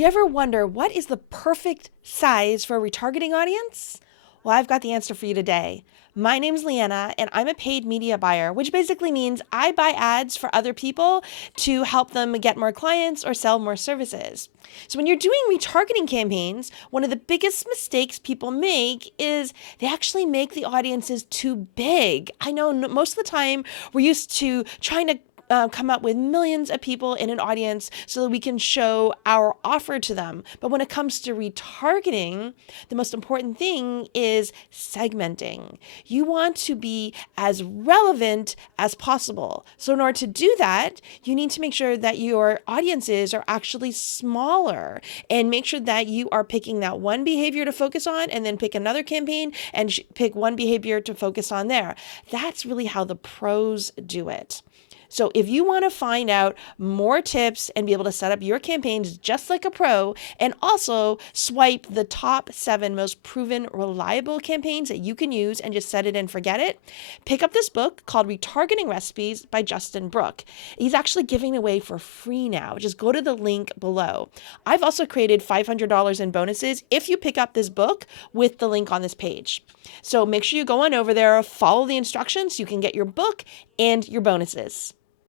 Do you ever wonder what is the perfect size for a retargeting audience? Well, I've got the answer for you today. My name's Leanna, and I'm a paid media buyer, which basically means I buy ads for other people to help them get more clients or sell more services. So when you're doing retargeting campaigns, one of the biggest mistakes people make is they actually make the audiences too big. I know most of the time we're used to trying to come up with millions of people in an audience so that we can show our offer to them. But when it comes to retargeting, the most important thing is segmenting. You want to be as relevant as possible. So in order to do that, you need to make sure that your audiences are actually smaller and make sure that you are picking that one behavior to focus on and then pick another campaign and pick one behavior to focus on there. That's really how the pros do it. So if you want to find out more tips and be able to set up your campaigns just like a pro and also swipe the top 7 most proven reliable campaigns that you can use and just set it and forget it, pick up this book called Retargeting Recipes by Justin Brooke. He's actually giving it away for free now. Just go to the link below. I've also created $500 in bonuses if you pick up this book with the link on this page. So make sure you go on over there, follow the instructions so you can get your book and your bonuses.